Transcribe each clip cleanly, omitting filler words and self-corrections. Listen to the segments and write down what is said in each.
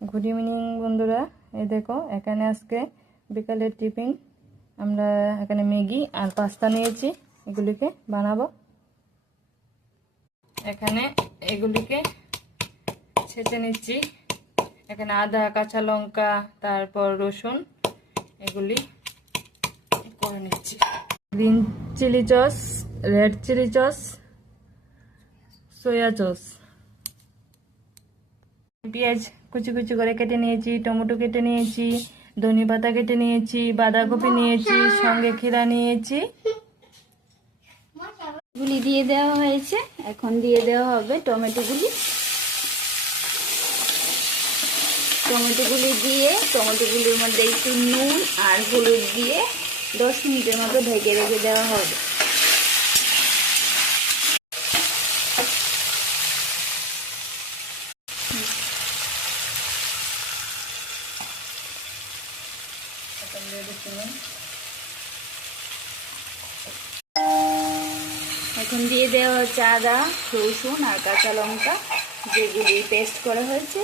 Good evening বন্ধুরা, এই দেখো এখানে আজকে বিকালের টিফিন আমরা এখানে ম্যাগি আর পাস্তা নিয়েছি, এগুলিকে বানাবো। এখানে এগুলিকে ছেঁচে নিচ্ছি। এখানে আদা, কাঁচা লঙ্কা, তারপর রসুন, এগুলি করে নিচ্ছি। Green chilli sauce, red chilli sauce, soya sauce. পেঁয়াজ কুচি কুচি করে কেটে নিয়েছি, টমেটো কেটে নিয়েছি, ধনেপাতা কেটে নিয়েছি, বাঁধাকপি নিয়েছি, সঙ্গে ক্ষীরা নিয়েছি। গুলি দিয়ে দেওয়া হয়েছে, এখন দিয়ে দেওয়া হবে টমেটোগুলি। টমেটোগুলি দিয়ে টমেটোগুলির মধ্যে একটু নুন আর হলুদ দিয়ে 10 মিনিটের মতো ঢেকে রেখে দেওয়া হবে। এখন দিয়ে দেওয়া হচ্ছে আদা, রসুন আর কাঁচা লঙ্কা, যেগুলি পেস্ট করা হয়েছে।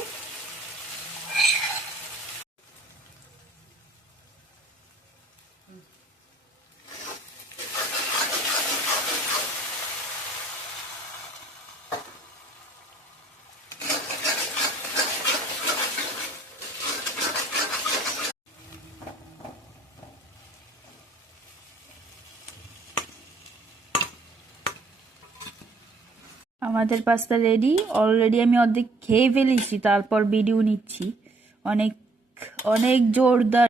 আমাদের পাস্তা রেডি অলরেডি। আমি অর্ধেক খেয়ে ফেলেছি, তারপর ভিডিও নিচ্ছি। অনেক অনেক জোরদার।